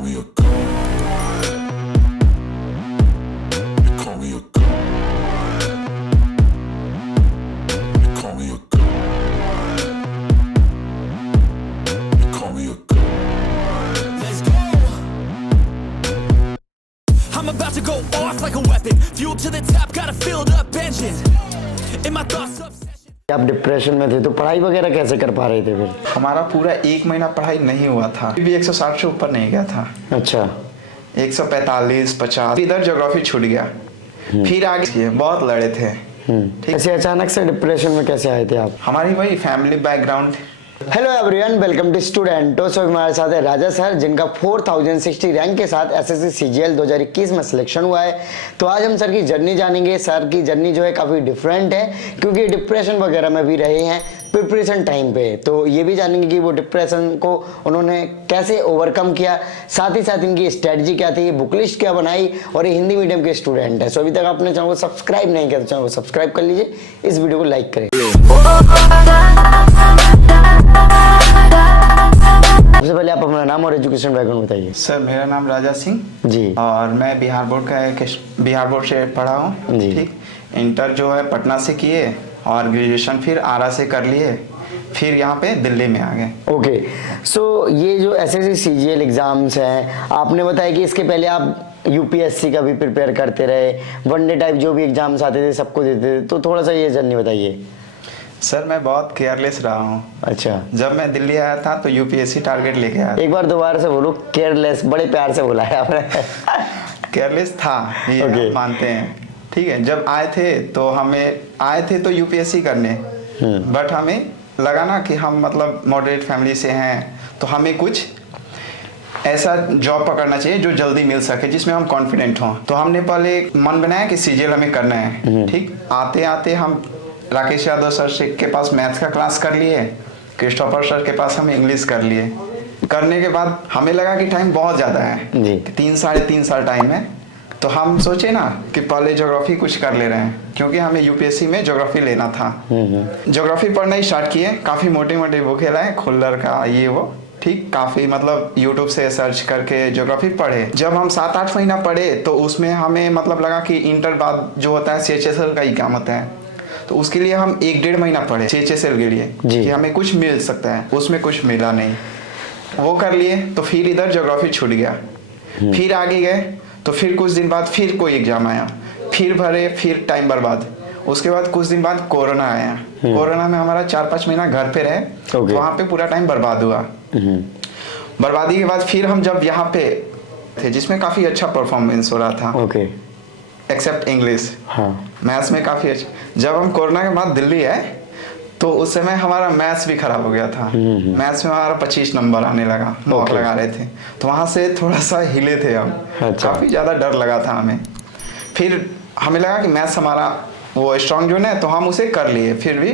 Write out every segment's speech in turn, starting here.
call me a god. You call me a god. You call me a god. You call me a god. Let's go. I'm about to go off like a weapon. Fuel to the top, got a filled up engine. In my thoughts obsession. आप depression में थे तो पढ़ाई वगैरह कैसे कर पा रहे थे फिर? हमारा पूरा 1 महीना पढ़ाई नहीं हुआ था, फिर भी 160 से ऊपर नहीं गया था। अच्छा। 145, 50 इधर ज्योग्राफी छूट गया। फिर आगे बहुत लड़े थे। ठीक। ऐसे अचानक से डिप्रेशन में कैसे आए थे आप? हमारी वही family background. Hello everyone, welcome to स्टूडेंटो। सो हमारे साथ है राजा सर, जिनका 4060 रैंक के साथ एसएससी सीजीएल 2021 में सिलेक्शन हुआ है। तो आज हम सर की जर्नी जानेंगे। सर की जर्नी जो है काफ़ी डिफरेंट है, क्योंकि डिप्रेशन वगैरह में भी रहे हैं प्रिपरेशन टाइम पे। तो ये भी जानेंगे कि वो डिप्रेशन को उन्होंने कैसे ओवरकम किया, साथ ही साथ इनकी स्ट्रेटजी क्या थी, बुक लिस्ट क्या बनाई, और ये हिंदी मीडियम के स्टूडेंट है। सो अभी तक आपने चैनल को सब्सक्राइब नहीं किया तो चैनल को सब्सक्राइब कर लीजिए, इस वीडियो को लाइक करें। सबसे पहले आप अपना नाम और एजुकेशन बैकग्राउंड बताइए। सर मेरा नाम राजा सिंह जी। और मैं बिहार बोर्ड से पढ़ा हूँ। जी। ठीक। इंटर जो है पटना से किए और ग्रेजुएशन फिर आरा से कर लिए, फिर यहाँ पे दिल्ली में आ गए। ओके। सो ये जो एसएससी सीजीएल एग्जाम्स हैं, आपने बताया कि इसके पहले आप यूपीएससी का भी प्रिपेयर करते रहे, वनडे टाइप जो भी एग्जाम्स आते थे सबको देते थे, तो थोड़ा सा ये जर्नी बताइए। सर मैं बहुत केयरलेस रहा हूँ। अच्छा। जब मैं दिल्ली आया था तो यूपीएससी टारगेट लेके आया। एक बार दोबारा से बोलो, केयरलेस, बड़े प्यार से बोला है आपने। केयरलेस था, ये Okay. हम मानते हैं। ठीक है, जब आए थे तो यूपीएससी करने, बट हमें लगा ना कि हम मतलब मॉडरेट फैमिली से हैं, तो हमें कुछ ऐसा जॉब पकड़ना चाहिए जो जल्दी मिल सके, जिसमें हम कॉन्फिडेंट हों। तो हमने पहले मन बनाया कि सीजीएल हमें करना है। ठीक। आते आते हम राकेश यादव सर के पास मैथ्स का क्लास कर लिए, क्रिस्टोफर सर के पास हम इंग्लिश कर लिए। करने के बाद हमें लगा कि टाइम बहुत ज़्यादा है जी। 3-3.5 साल टाइम है, तो हम सोचे ना कि पहले ज्योग्राफी कुछ कर ले रहे हैं, क्योंकि हमें यूपीएससी में ज्योग्राफी लेना था। ज्योग्राफी पढ़ना ही स्टार्ट किए, काफ़ी मोटे मोटे बुक लाए, खुल्लर का ये वो। ठीक। काफ़ी मतलब यूट्यूब से सर्च करके ज्योग्राफी पढ़े। जब हम 7-8 महीना पढ़े तो उसमें हमें मतलब लगा कि इंटर बाद जो होता है CHSL का एग्जाम होता है, तो उसके लिए हम 1-1.5 महीना पढ़े CHSL के लिए कि हमें कुछ मिल सकता है। उसमें कुछ मिला नहीं, वो कर लिए। तो फिर इधर ज्योग्राफी छूट गया। फिर आगे गए तो फिर कुछ दिन बाद फिर कोई एग्जाम आया, फिर भरे, फिर टाइम बर्बाद। उसके बाद कुछ दिन बाद कोरोना आया। कोरोना में हमारा 4-5 महीना घर पे रहे, तो वहाँ पे पूरा टाइम बर्बाद हुआ। बर्बादी के बाद फिर हम जब यहाँ पे थे, जिसमें काफ़ी अच्छा परफॉर्मेंस हो रहा था। ओके। Except English. हाँ। मैथ्स में काफ़ी अच्छा। जब हम कोरोना के बाद दिल्ली आए तो उस समय हमारा मैथ्स भी खराब हो गया था। मैथ्स में हमारा 25 नंबर आने लगा, मॉक लगा रहे थे, तो वहाँ से थोड़ा सा हिले थे हम। अच्छा। काफ़ी ज़्यादा डर लगा था हमें। फिर हमें लगा कि मैथ्स हमारा वो स्ट्रॉन्ग जोन है, तो हम उसे कर लिए, फिर भी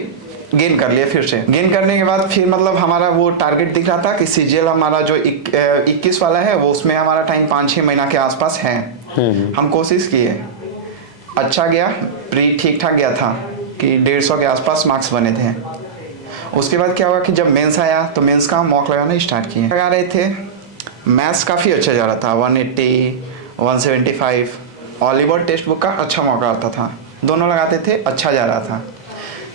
गेन कर लिए। फिर से गेन करने के बाद फिर मतलब हमारा वो टारगेट दिख रहा था कि सीजीएल हमारा जो 21 वाला है, वो उसमें हमारा टाइम 5-6 महीना के आसपास है। हम कोशिश किए, अच्छा गया, प्री ठीक ठाक गया था कि 150 के आसपास मार्क्स बने थे। उसके बाद क्या हुआ कि जब मेंस आया तो मेंस का हम मॉक लगाना स्टार्ट किए। लगा रहे थे, मैथ्स काफ़ी अच्छा जा रहा था, 180, 175। ऑलिवर टेक्स्ट बुक का अच्छा मौका आता था, दोनों लगाते थे, अच्छा जा रहा था।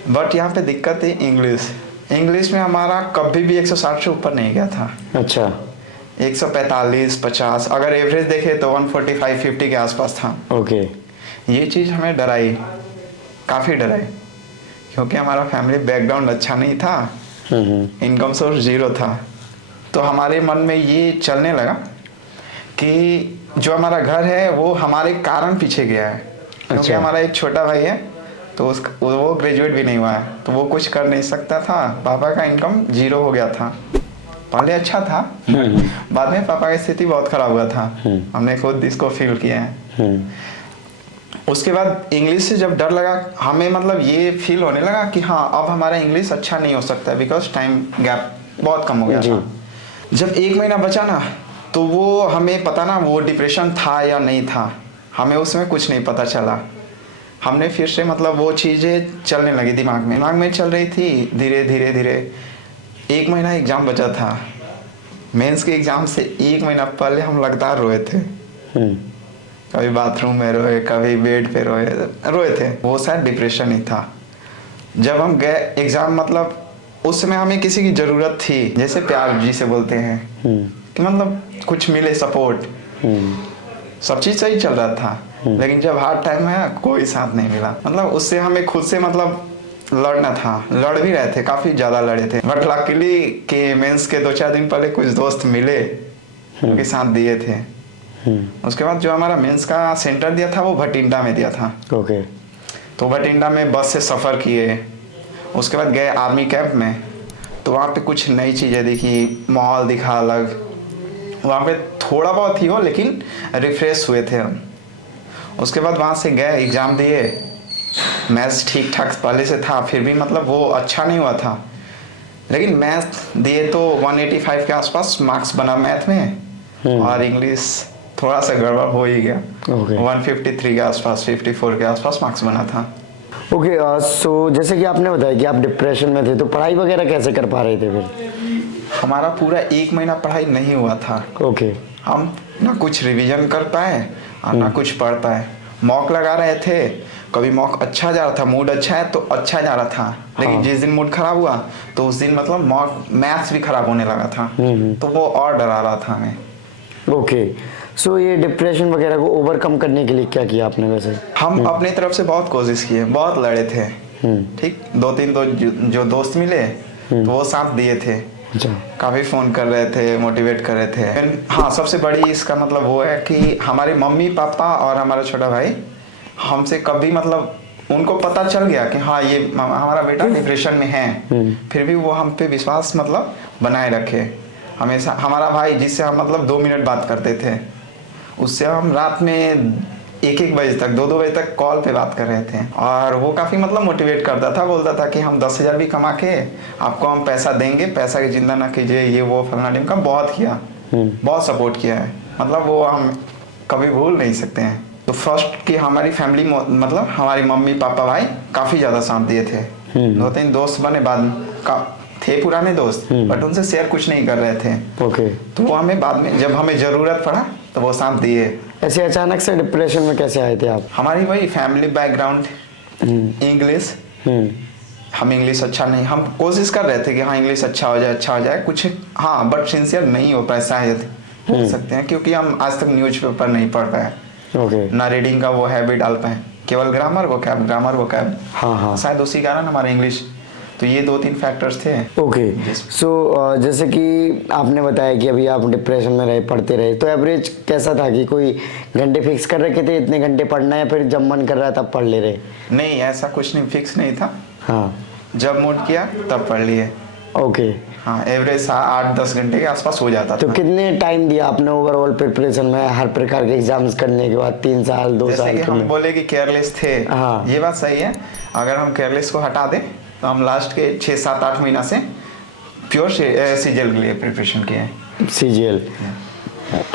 बट यहाँ पे दिक्कत है इंग्लिश में हमारा कभी भी 160 से ऊपर नहीं गया था। अच्छा। 145, 50, अगर एवरेज देखे तो 145, 50 के आसपास था। ओके। ये चीज़ हमें डराई, काफ़ी डराई, क्योंकि हमारा फैमिली बैकग्राउंड अच्छा नहीं था, इनकम सोर्स 0 था। तो हमारे मन में ये चलने लगा कि जो हमारा घर है वो हमारे कारण पीछे गया है। क्योंकि अच्छा। हमारा एक छोटा भाई है, तो वो ग्रेजुएट भी नहीं हुआ है, तो वो कुछ कर नहीं सकता था। पापा का इनकम 0 हो गया था। पहले अच्छा था, बाद में पापा की स्थिति बहुत खराब हुआ था। हमने खुद इसको फील किया है। उसके बाद इंग्लिश से जब डर लगा हमें, मतलब ये फील होने लगा कि हाँ अब हमारा इंग्लिश अच्छा नहीं हो सकता, बिकॉज टाइम गैप बहुत कम हो गया था। जब 1 महीना बचा ना, तो वो हमें पता ना वो डिप्रेशन था या नहीं था, हमें उसमें कुछ नहीं पता चला। हमने फिर से मतलब वो चीज़ें चलने लगी दिमाग में चल रही थी। धीरे धीरे 1 महीना एग्ज़ाम बचा था, मेंस के एग्जाम से 1 महीना पहले हम लगातार रोए थे। कभी बाथरूम में रोए, कभी बेड पे रोए थे। वो शायद डिप्रेशन ही था। जब हम गए एग्जाम, मतलब उस समय हमें किसी की जरूरत थी, जैसे प्यार जिसे बोलते हैं, कि मतलब कुछ मिले सपोर्ट। सब चीज सही चल रहा था, लेकिन जब हार्ड टाइम है कोई साथ नहीं मिला। मतलब उससे हमें खुद से मतलब लड़ना था। लड़ भी रहे थे, काफी ज्यादा लड़े थे, बट लकीली कि मेंस के 2-4 दिन पहले कुछ दोस्त मिले जो साथ दिए थे। उसके बाद जो हमारा मेंस का सेंटर दिया था वो भटिंडा में दिया था। ओके। तो भटिंडा में बस से सफ़र किए, उसके बाद गए आर्मी कैंप में। तो वहाँ पे कुछ नई चीज़ें दिखी, माहौल दिखा अलग। वहाँ पे थोड़ा बहुत ही हो, लेकिन रिफ्रेश हुए थे हम। उसके बाद वहाँ से गए, एग्ज़ाम दिए। मैथ्स ठीक ठाक पहले से था, फिर भी मतलब वो अच्छा नहीं हुआ था, लेकिन मैथ दिए तो 185 के आसपास मार्क्स बना मैथ में, और इंग्लिश थोड़ा सा गड़बड़ हो ही गया। 153 के आसपास, 54 के आसपास मार्क्स बना था। ओके। सो जैसे कि आपने बताया कि आप डिप्रेशन में थे, तो पढ़ाई वगैरह कैसे कर पा रहे थे फिर? हमारा पूरा 1 महीना पढ़ाई नहीं हुआ था। ओके। हम ना कुछ रिवीजन कर पाए और ना कुछ पढ़ पाए। मॉक लगा रहे थे, कभी मॉक अच्छा जा रहा था, मूड अच्छा है तो अच्छा जा रहा था, लेकिन जिस दिन मूड खराब हुआ तो उस दिन मतलब मॉक मैथ्स भी खराब होने लगा था। तो वो और डरा रहा था हमें। ओके। सो ये डिप्रेशन वगैरह को ओवरकम करने के लिए क्या किया आपने वैसे? हम अपनी तरफ से बहुत कोशिश किए, बहुत लड़े थे। ठीक, 2-3 जो दोस्त मिले तो वो साथ दिए थे। काफी फोन कर रहे थे, मोटिवेट कर रहे थे। हाँ, सबसे बड़ी इसका मतलब वो है कि हमारे मम्मी पापा और हमारा छोटा भाई हमसे कभी मतलब उनको पता चल गया कि हाँ ये हमारा बेटा डिप्रेशन में है, फिर भी वो हम पे विश्वास मतलब बनाए रखे हमेशा। हमारा भाई जिससे हम मतलब 2 मिनट बात करते थे, उससे हम रात में 1-1 बजे तक, 2-2 बजे तक कॉल पे बात कर रहे थे। और वो काफ़ी मतलब मोटिवेट करता था, बोलता था कि हम 10,000 भी कमा के आपको हम पैसा देंगे, पैसा की चिंता ना कीजिए, ये वो फलना ढिमका। बहुत किया, बहुत सपोर्ट किया है, मतलब वो हम कभी भूल नहीं सकते हैं। तो फर्स्ट की हमारी फैमिली मतलब हमारी मम्मी पापा भाई काफ़ी ज़्यादा साथ दिए थे। 2-3 दोस्त बने बाद का थे, पुराने दोस्त, बट उनसे शेयर कुछ नहीं कर रहे थे। ओके। तो वो हमें बाद में जब हमें ज़रूरत पड़ा तो वो साथ दिए। ऐसे अचानक से डिप्रेशन में कैसे आए थे आप? हमारी वही फैमिली बैकग्राउंड, इंग्लिश, हम इंग्लिश अच्छा नहीं, हम कोशिश कर रहे थे कि हाँ इंग्लिश अच्छा हो जाए कुछ, हाँ, बट सिंसियर नहीं हो पाए शायद, बोल सकते हैं, क्योंकि हम आज तक न्यूज़पेपर नहीं पढ़ पाए। ओके। ना रीडिंग का वो हैबिट डाल पाए, केवल ग्रामर वो कैब। हाँ। शायद उसी कारण हमारे इंग्लिश। तो ये 2-3 फैक्टर्स थे। ओके। सो जैसे कि आपने बताया कि अभी आप डिप्रेशन में रहे, पढ़ते रहे, तो एवरेज कैसा था कि कोई घंटे फिक्स कर रखे थे इतने घंटे पढ़ना है, फिर जब मन कर रहा तब पढ़ ले रहे? नहीं, ऐसा कुछ नहीं, फिक्स नहीं था। हाँ, जब मूड किया तब पढ़ लिए। ओके। हाँ, एवरेज 8-10 घंटे के आसपास हो जाता था। तो कितने टाइम दिया आपने ओवरऑल प्रिपरेशन में, हर प्रकार के एग्जाम्स करने के बाद? 3 साल, 2 साल? जैसे कि हम बोले कि केयरलेस थे, हाँ, ये बात सही है। अगर हम केयरलेस को हटा दें तो हम लास्ट के 6-7-8 महीना से प्योर सीजीएल के लिए प्रिपरेशन किए हैं। CGL,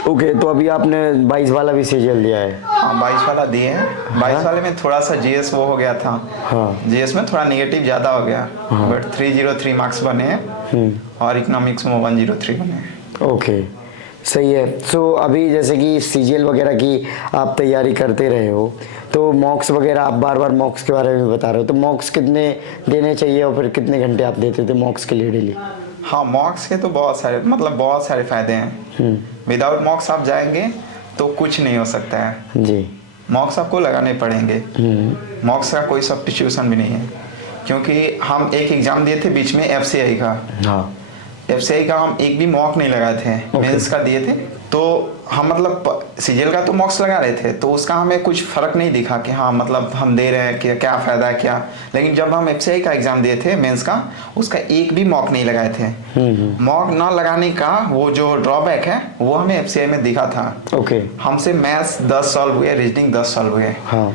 okay. तो अभी आपने 22 वाला भी सीजीएल दिया है? हाँ, 22 वाला दिए हैं। 22 वाले में थोड़ा सा जीएस वो हो गया था। हाँ, जीएस में थोड़ा नेगेटिव ज़्यादा हो गया, बट 303 मार्क्स बने हैं, और इकोनॉमिक्स में 103 बने हैं। ओके, सही है। सो अभी जैसे कि सीजीएल वगैरह की आप तैयारी करते रहे हो, तो मॉक्स वगैरह आप बार मॉक्स के बारे में बता रहे हो, तो मॉक्स कितने देने चाहिए और फिर कितने घंटे आप देते थे मॉक्स के लिए डेली? हाँ, मॉक्स के तो बहुत सारे फायदे हैं। विदाउट मॉक्स आप जाएंगे तो कुछ नहीं हो सकता है जी। मॉक्स आपको लगाने पड़ेंगे। मॉक्स का कोई सब्स्टिट्यूशन भी नहीं है, क्योंकि हम एक एग्जाम दिए थे बीच में एफसीआई का। हाँ, एफसीआई का हम एक भी मॉक नहीं लगाए थे। मेंस का दिए थे, तो हम मतलब सीजीएल का तो मॉक्स लगा रहे थे, तो उसका हमें कुछ फर्क नहीं दिखा कि हाँ मतलब हम दे रहे हैं कि क्या फ़ायदा है क्या। लेकिन जब हम एफसीआई का एग्ज़ाम दिए थे मेंस का, उसका एक भी मॉक नहीं लगाए थे। मॉक ना लगाने का वो जो ड्रॉबैक है वो हमें एफसीआई में दिखा था। ओके। हमसे मैथ्स 10 सॉल्व हुए, रीजनिंग 10 सॉल्व हुए। हाँ,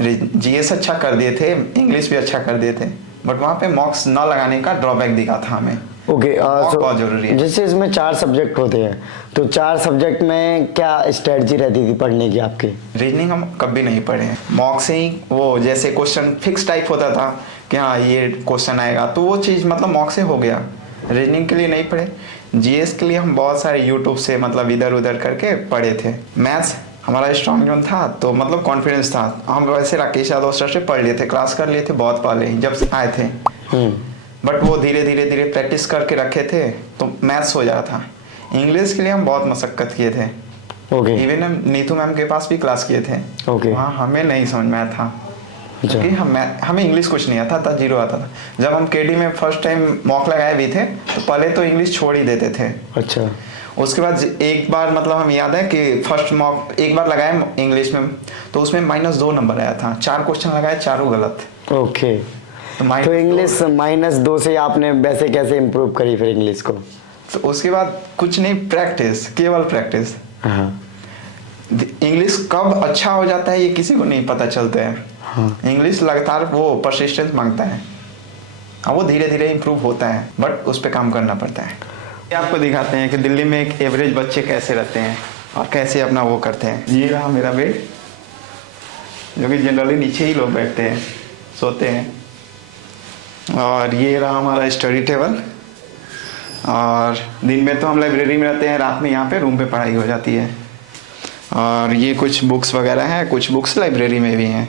जीएस अच्छा कर दिए थे, इंग्लिश भी अच्छा कर दिए थे, बट वहाँ पे मॉक्स ना लगाने का ड्रॉबैक दिखा था हमें। ओके। बहुत जरूरी है। जैसे इसमें 4 सब्जेक्ट होते हैं, तो 4 सब्जेक्ट में क्या स्ट्रेटजी रहती थी पढ़ने की आपकी? रीजनिंग हम कभी नहीं पढ़े, मॉक से ही वो जैसे क्वेश्चन फिक्स टाइप होता था कि हाँ ये क्वेश्चन आएगा, तो वो चीज़ मतलब मॉक से हो गया। रीजनिंग के लिए नहीं पढ़े, जीएस के लिए हम बहुत सारे यूट्यूब से मतलब इधर उधर करके पढ़े थे। मैथ्स हमारा स्ट्रॉन्ग जोन था, तो मतलब कॉन्फिडेंस था। हम वैसे राकेश यादव सर से पढ़ लिए थे, क्लास कर लिए थे बहुत पहले ही जब से आए थे। बट वो धीरे धीरे प्रैक्टिस करके रखे थे तो मैथ्स हो जा था। इंग्लिश के लिए हम बहुत मशक्कत किए थे। इवन हम नीतू मैम के पास भी क्लास किए थे। वहाँ हमें नहीं समझ में आया था क्योंकि हमें इंग्लिश कुछ नहीं आता था, जीरो आता था। जब हम केडी में फर्स्ट टाइम मॉक लगाए भी थे तो पहले तो इंग्लिश छोड़ ही देते थे। अच्छा। उसके बाद एक बार मतलब हम याद है कि फर्स्ट मॉक एक बार लगाए इंग्लिश में, तो उसमें -2 नंबर आया था। 4 क्वेश्चन लगाए, चारों गलत। ओके। तो इंग्लिश -2 से आपने वैसे कैसे इम्प्रूव करी फिर इंग्लिश को? तो उसके बाद कुछ नहीं, प्रैक्टिस, केवल प्रैक्टिस। इंग्लिश कब अच्छा हो जाता है ये किसी को नहीं पता चलता है। इंग्लिश लगातार वो परसिस्टेंस मांगता है। हाँ, वो धीरे धीरे इम्प्रूव होता है, बट उस पर काम करना पड़ता है। ये आपको दिखाते हैं कि दिल्ली में एक एवरेज बच्चे कैसे रहते हैं और कैसे अपना वो करते हैं। ये रहा मेरा बेड, जो कि जनरली नीचे ही लोग बैठते हैं, सोते हैं। और ये रहा हमारा स्टडी टेबल। और दिन में तो हम लाइब्रेरी में रहते हैं, रात में यहाँ पे रूम पे पढ़ाई हो जाती है। और ये कुछ बुक्स वगैरह हैं, कुछ बुक्स लाइब्रेरी में भी हैं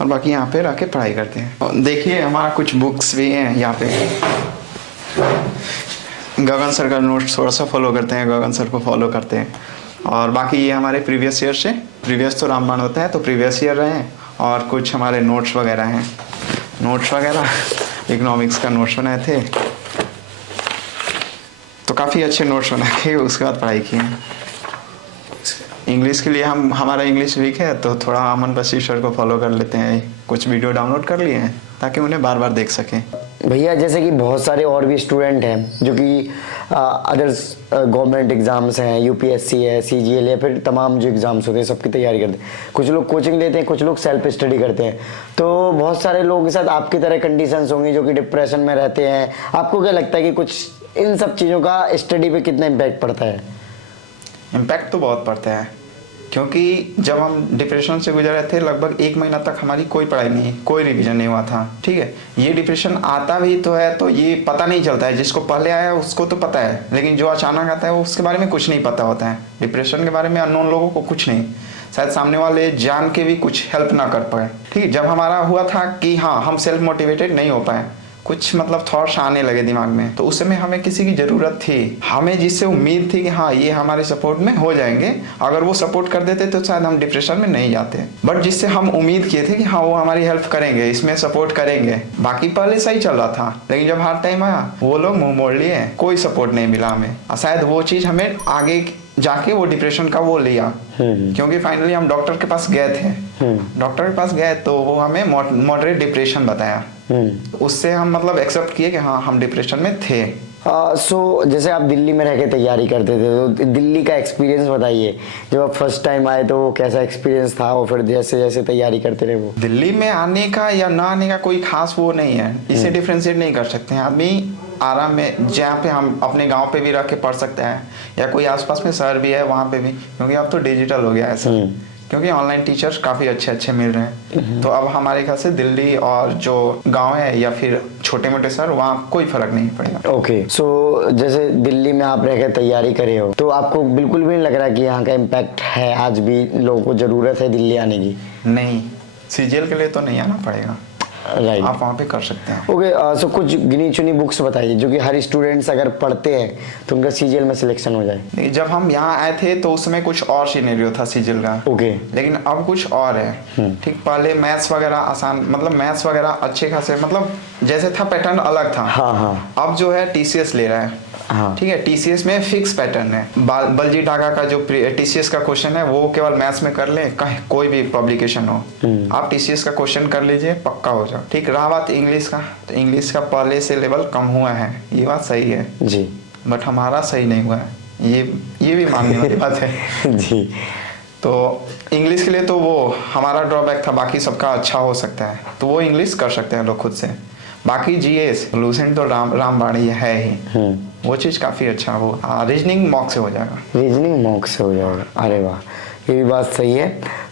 और बाकी यहाँ पे रह के पढ़ाई करते हैं। और देखिए हमारा कुछ बुक्स भी हैं यहाँ पे। गगन सर का नोट्स थोड़ा सा फॉलो करते हैं, गगन सर को फॉलो करते हैं। और बाकी ये हमारे प्रीवियस ईयर से, प्रीवियस तो रामबाण होता है तो प्रीवियस ईयर रहे हैं। और कुछ हमारे नोट्स वगैरह हैं, नोट्स वगैरह इकोनॉमिक्स का नोट्स बनाए थे, तो काफ़ी अच्छे नोट्स बना के उसके बाद पढ़ाई की है। इंग्लिश के लिए हमारा इंग्लिश वीक है तो थोड़ा अमन बशीर सर को फॉलो कर लेते हैं। कुछ वीडियो डाउनलोड कर लिए हैं ताकि उन्हें बार बार देख सकें। भैया जैसे कि बहुत सारे और भी स्टूडेंट हैं जो कि अदर्स गवर्नमेंट एग्जाम्स हैं, यूपीएससी है, सीजीएल है, फिर तमाम जो एग्जाम्स होते हैं सबकी तैयारी करते हैं। कुछ लोग कोचिंग लेते हैं, कुछ लोग सेल्फ स्टडी करते हैं। तो बहुत सारे लोगों के साथ आपकी तरह कंडीशंस होंगी जो कि डिप्रेशन में रहते हैं। आपको क्या लगता है कि कुछ इन सब चीज़ों का स्टडी पे कितना इम्पैक्ट पड़ता है? इम्पैक्ट तो बहुत पड़ता है, क्योंकि जब हम डिप्रेशन से गुजर रहे थे लगभग 1 महीना तक हमारी कोई पढ़ाई नहीं, कोई रिवीजन नहीं हुआ था। ठीक है, ये डिप्रेशन आता भी तो है तो ये पता नहीं चलता है। जिसको पहले आया उसको तो पता है, लेकिन जो अचानक आता है वो उसके बारे में कुछ नहीं पता होता है। डिप्रेशन के बारे में अननोन लोगों को कुछ नहीं, शायद सामने वाले जान के भी कुछ हेल्प ना कर पाए। ठीक है, जब हमारा हुआ था कि हाँ हम सेल्फ मोटिवेटेड नहीं हो पाए, कुछ मतलब थॉट्स आने लगे दिमाग में, तो उस समय हमें किसी की ज़रूरत थी। हमें जिससे उम्मीद थी कि हाँ ये हमारे सपोर्ट में हो जाएंगे, अगर वो सपोर्ट कर देते तो शायद हम डिप्रेशन में नहीं जाते। बट जिससे हम उम्मीद किए थे कि हाँ वो हमारी हेल्प करेंगे, इसमें सपोर्ट करेंगे, बाकी पहले सही चल रहा था, लेकिन जब हार्ड टाइम आया वो लोग मुँह मोड़ लिए, कोई सपोर्ट नहीं मिला हमें। और शायद वो चीज़ हमें आगे जाके वो डिप्रेशन का वो लिया, क्योंकि फाइनली हम डॉक्टर के पास गए थे। डॉक्टर के पास गए तो वो हमें मॉडरेट डिप्रेशन बताया। उससे हम मतलब एक्सेप्ट किए कि हाँ हम डिप्रेशन में थे। सो जैसे आप दिल्ली में रह के तैयारी करते थे तो दिल्ली का एक्सपीरियंस बताइए। जब आप फर्स्ट टाइम आए तो वो कैसा एक्सपीरियंस था, और फिर जैसे जैसे तैयारी करते रहे वो? दिल्ली में आने का या ना आने का कोई खास वो नहीं है, इसे डिफ्रेंशिएट नहीं कर सकते हैं। आदमी आराम में जहाँ पे हम अपने गांव पे भी रह के पढ़ सकते हैं, या कोई आसपास में शहर भी है वहाँ पे भी, क्योंकि अब तो डिजिटल हो गया है सब, क्योंकि ऑनलाइन टीचर्स काफ़ी अच्छे अच्छे मिल रहे हैं। तो अब हमारे ख्याल से दिल्ली और जो गांव है या फिर छोटे मोटे शहर, वहाँ कोई फर्क नहीं पड़ेगा। ओके। सो जैसे दिल्ली में आप रह के तैयारी करे हो तो आपको बिल्कुल भी नहीं लग रहा कि यहाँ का इम्पैक्ट है, आज भी लोगों को ज़रूरत है दिल्ली आने की? नहीं, सीजीएल के लिए तो नहीं आना पड़ेगा, राइट, आप वहाँ पे कर सकते हैं। ओके। सो कुछ गिनी चुनी बुक्स बताइए जो कि हर स्टूडेंट्स अगर पढ़ते हैं तो उनका सीजीएल में सिलेक्शन हो जाए। जब हम यहाँ आए थे तो उस समय कुछ और सिनेरियो था सीजीएल का, ओके, लेकिन अब कुछ और है। ठीक, पहले मैथ्स वगैरह आसान, मतलब मैथ्स वगैरह अच्छे खासे, मतलब जैसे था पैटर्न अलग था। हाँ हाँ। अब जो है टीसीएस ले रहा है। हाँ। ठीक है, टीसीएस में फिक्स पैटर्न है। बलजी डागा का जो टीसीएस का क्वेश्चन है वो केवल मैथ्स में कर ले, कहीं कोई भी पब्लिकेशन हो, आप टीसीएस का क्वेश्चन कर लीजिए, पक्का हो जाओ। ठीक, रहा बात इंग्लिश का, तो इंग्लिश का पहले से लेवल कम हुआ है, ये बात सही है जी, बट हमारा सही नहीं हुआ है, ये भी मानने वाली बात है जी। तो इंग्लिश के लिए तो वो हमारा ड्रॉबैक था, बाकी सबका अच्छा हो सकता है, तो वो इंग्लिश कर सकते हैं लोग खुद से। बाकी जीएस लूसेंट तो रामबाणी है ही, वो चीज़ काफ़ी अच्छा। वो रीजनिंग मॉक से हो जाएगा, रीजनिंग मॉक से हो जाएगा। अरे वाह, ये भी बात सही है।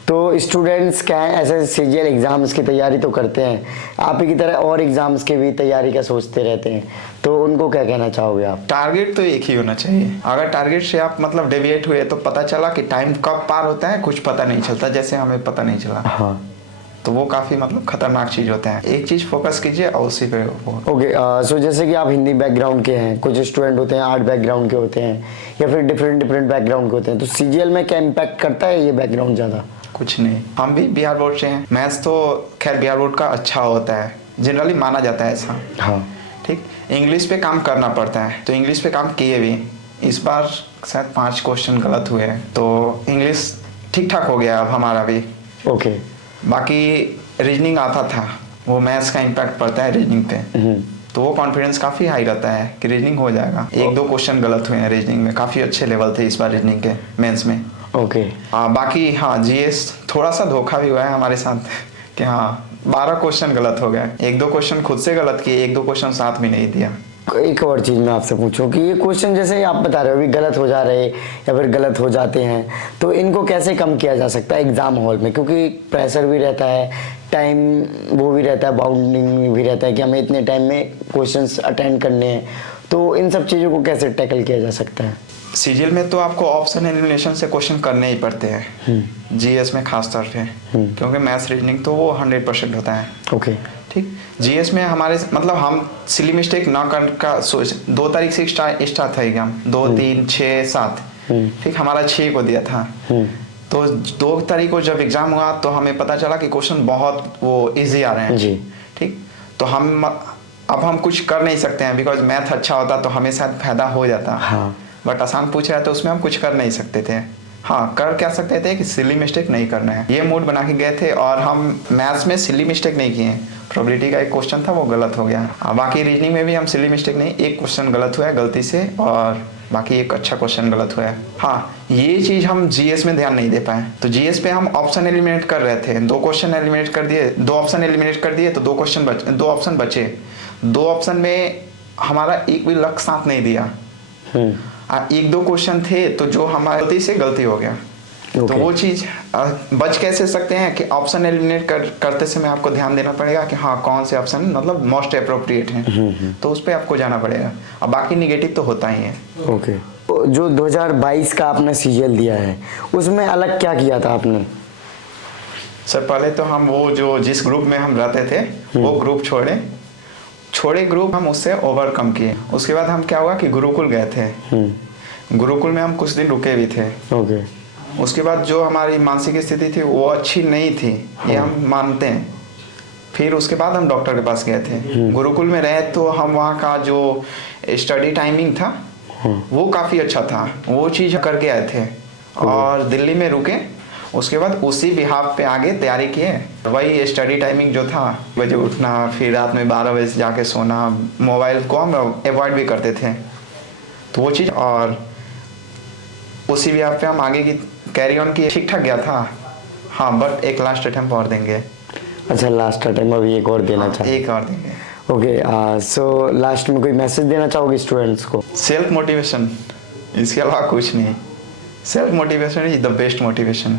तो स्टूडेंट्स क्या है ऐसे सीजीएल एग्जाम्स की तैयारी तो करते हैं, आप ही की तरह और एग्जाम्स की भी तैयारी का सोचते रहते हैं, तो उनको क्या कहना चाहोगे आप? टारगेट तो एक ही होना चाहिए। अगर टारगेट से आप मतलब डेविएट हुए तो पता चला कि टाइम कब पार होता है कुछ पता नहीं चलता, जैसे हमें पता नहीं चला। हाँ, तो वो काफ़ी मतलब खतरनाक चीज़ होता है। एक चीज़ फोकस कीजिए और उसी पे ओके। सो जैसे कि आप हिंदी बैकग्राउंड के हैं, कुछ स्टूडेंट होते हैं आर्ट बैकग्राउंड के होते हैं, या फिर डिफरेंट बैकग्राउंड के होते हैं, तो सीजीएल में क्या इम्पैक्ट करता है ये बैकग्राउंड ज़्यादा? कुछ नहीं, हम भी बिहार बोर्ड से हैं। मैथ्स तो खैर बिहार बोर्ड का अच्छा होता है, जनरली माना जाता है ऐसा। हाँ, ठीक। इंग्लिश पे काम करना पड़ता है, तो इंग्लिश पे काम किए भी। इस बार शायद 5 क्वेश्चन गलत हुए हैं, तो इंग्लिश ठीक ठाक हो गया अब हमारा भी। ओके। बाकी रीजनिंग आता था, वो मैथ्स का इम्पैक्ट पड़ता है रीजनिंग पे, तो वो कॉन्फिडेंस काफ़ी हाई रहता है कि रीजनिंग हो जाएगा। 1-2 क्वेश्चन गलत हुए हैं रीजनिंग में, काफ़ी अच्छे लेवल थे इस बार रीजनिंग के मेंस में। ओके। बाकी हाँ जीएस थोड़ा सा धोखा भी हुआ है हमारे साथ कि हाँ 12 क्वेश्चन गलत हो गए। 1-2 क्वेश्चन खुद से गलत किए, 1-2 क्वेश्चन साथ में नहीं दिया। एक और चीज़ मैं आपसे पूछूं कि ये क्वेश्चन जैसे आप बता रहे हो अभी गलत हो जा रहे या फिर गलत हो जाते हैं, तो इनको कैसे कम किया जा सकता है एग्ज़ाम हॉल में? क्योंकि प्रेशर भी रहता है, टाइम वो भी रहता है, बाउंडिंग भी रहता है कि हमें इतने टाइम में क्वेश्चंस अटेंड करने हैं, तो इन सब चीज़ों को कैसे टैकल किया जा सकता है? सीजीएल में तो आपको ऑप्शन एलिमिनेशन से क्वेश्चन करने ही पड़ते हैं, जीएस में खास तौर पे, क्योंकि मैथ्स रीजनिंग तो वो 100% होता है। ओके। ठीक। जीएस में हमारे मतलब हम सिली मिस्टेक ना कर का सोच 2 तारीख से स्टार्ट था एग्जाम, 2, 3, 6, 7। ठीक। हमारा 6 को दिया था, तो 2 तारीख को जब एग्जाम हुआ तो हमें पता चला कि क्वेश्चन बहुत वो इजी आ रहे हैं जी। ठीक। तो अब हम कुछ कर नहीं सकते हैं, बिकॉज मैथ अच्छा होता तो हमें शायद फायदा हो जाता। हाँ। बट आसान पूछ रहा है तो उसमें हम कुछ कर नहीं सकते थे। हाँ, कर क्या सकते थे कि सिली मिस्टेक नहीं करना है, ये मूड बना के गए थे। और हम मैथ्स में सिली मिस्टेक नहीं किए, प्रोबेबिलिटी का एक क्वेश्चन था वो गलत हो गया। बाकी रीजनिंग में भी हम सिली मिस्टेक नहीं, एक क्वेश्चन गलत हुआ है गलती से, और बाकी एक अच्छा क्वेश्चन गलत हुआ है। हाँ, ये चीज़ हम जीएस में ध्यान नहीं दे पाए, तो जीएस पे हम ऑप्शन एलिमिनेट कर रहे थे, 2 क्वेश्चन एलिमिनेट कर दिए, 2 ऑप्शन एलिमिनेट कर दिए, तो 2 ऑप्शन बचे। 2 ऑप्शन में हमारा एक भी लक साथ नहीं दिया। 1-2 क्वेश्चन थे तो जो हमारी गलती से गलती हो गया। तो वो चीज़ बच कैसे सकते हैं कि ऑप्शन एलिमिनेट करते समय आपको ध्यान देना पड़ेगा कि हाँ कौन से ऑप्शन मतलब मोस्ट अप्रोप्रिएट हैं, तो उस पर आपको जाना पड़ेगा। अब बाकी निगेटिव तो होता ही है। ओके। जो 2022 का आपने सीजीएल दिया है उसमें अलग क्या किया था आपने? सर पहले तो हम वो जो जिस ग्रुप में हम रहते थे वो ग्रुप छोड़े ग्रुप हम उससे ओवरकम किए। उसके बाद हम क्या हुआ कि गुरुकुल गए थे। गुरुकुल में हम कुछ दिन रुके भी थे। ओके। उसके बाद जो हमारी मानसिक स्थिति थी वो अच्छी नहीं थी, ये हम मानते हैं। फिर उसके बाद हम डॉक्टर के पास गए थे। गुरुकुल में रहे तो हम वहाँ का जो स्टडी टाइमिंग था वो काफ़ी अच्छा था, वो चीज़ करके आए थे। और दिल्ली में रुके, उसके बाद उसी बिहाफ पे आगे तैयारी किए। वही स्टडी टाइमिंग जो था, बजे उठना, फिर रात में 12 बजे जाके सोना, मोबाइल को हम अवॉइड भी करते थे, तो वो चीज़। और उसी बिहाफ पे हम आगे की कैरी ऑन किए, ठीक ठाक गया था। हाँ, बट एक लास्ट अटेम्प्ट और देंगे। अच्छा, लास्ट अटेम्प्ट अभी एक और देना चाहिए? एक और देंगे। ओके। सो लास्ट में कोई मैसेज देना चाहोगे स्टूडेंट्स को? सेल्फ मोटिवेशन, इसके अलावा कुछ नहीं। Self motivation is the best motivation.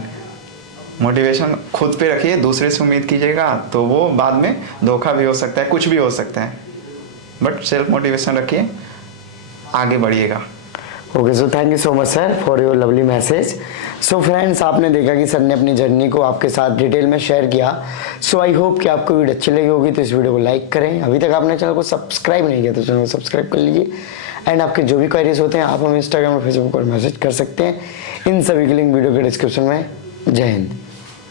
Motivation खुद पे रखिए, दूसरे से उम्मीद कीजिएगा तो वो बाद में धोखा भी हो सकता है, कुछ भी हो सकता है, बट सेल्फ मोटिवेशन रखिए, आगे बढ़िएगा। Okay, so thank you so much sir for your lovely message. So friends, आपने देखा कि सर ने अपनी जर्नी को आपके साथ डिटेल में शेयर किया। सो आई होप कि आपको वीडियो अच्छी लगी होगी, तो इस वीडियो को लाइक करें। अभी तक आपने चैनल को सब्सक्राइब नहीं किया तो चैनल को सब्सक्राइब कर लीजिए। एंड आपके जो भी क्वेरीज होते हैं आप हमें इंस्टाग्राम और फेसबुक पर मैसेज कर सकते हैं। इन सभी के लिंक वीडियो के डिस्क्रिप्शन में। जय हिंद।